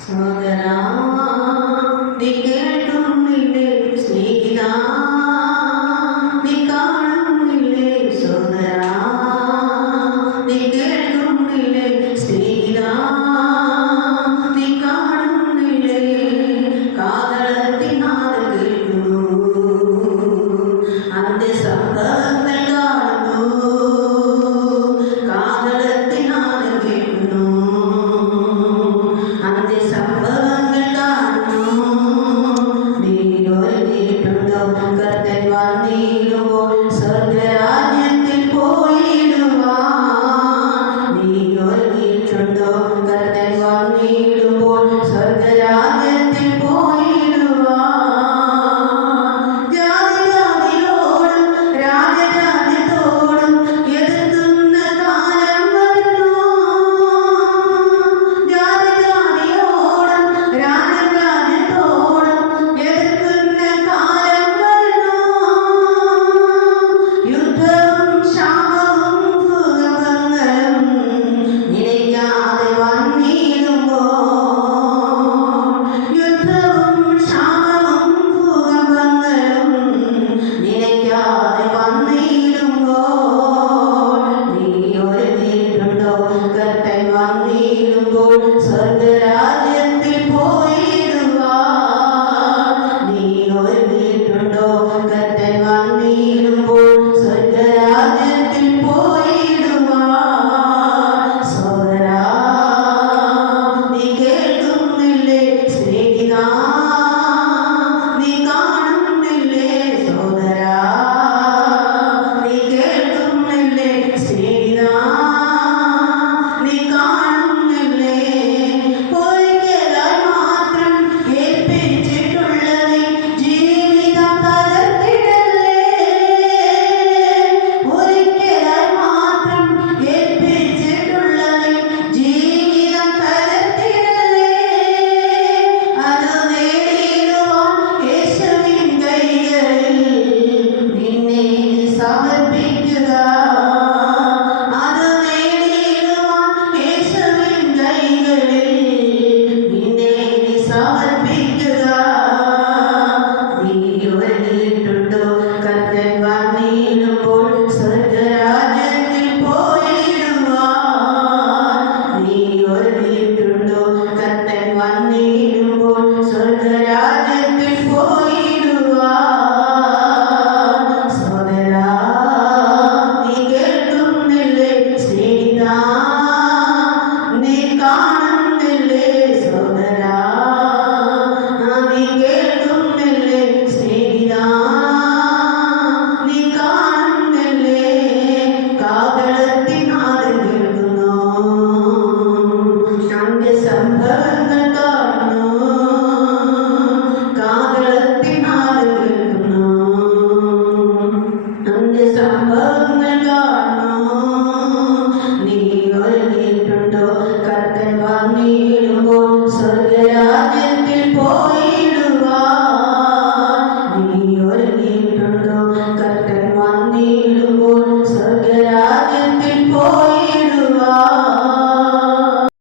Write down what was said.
സോദരാ നീ കേൾക്കുന്നില്ലേ സ്നേഹിതാ നീ കാണുന്നില്ലേ സോദരാ നീ കേൾക്കുന്നില്ലേ സ്നേഹിതാ നീ കാണുന്നില്ലേ കാതളത്തിനാട് കേൾക്കുന്നു അന്ത്യ സംഭവങ്ങൾ കാണുന്നു കാതളത്തിനാട് കേൾക്കുന്നു അന്ത്യ സംഭവങ്ങൾ കാണുന്നു നീ ഒരുങ്ങിയിട്ടുണ്ടോ കർത്തൻ വന്നിടുമ്പോൾ സ്വർഗരാജ്യത്തിൽ പോയിടുവാൻ നീ ഒരുങ്ങിയിട്ടുണ്ടോ കർത്തൻ വന്നിടുമ്പോൾ സ്വർഗരാജ്യത്തിൽ പോയിടുവാൻ ജാതിയോടും രാജരാജ്യത്തോടും എതിർക്കുന്ന കാലം വരുന്നു ജാതിയോടും രാജരാജ്യത്തോടും എതിർക്കുന്ന കാലം വരുന്നു യുദ്ധവും ശാപവും സുഖങ്ങളും നിലയ്ക്കാതെ വന്നിടുമ്പോൾ യുദ്ധവും ശാപവും സുഖങ്ങളും നിലയ്ക്കാതെ വന്നിടുമ്പോൾ നീ ഒരുങ്ങിയിട്ടുണ്ടോ കർത്തൻ വന്നിടുമ്പോൾ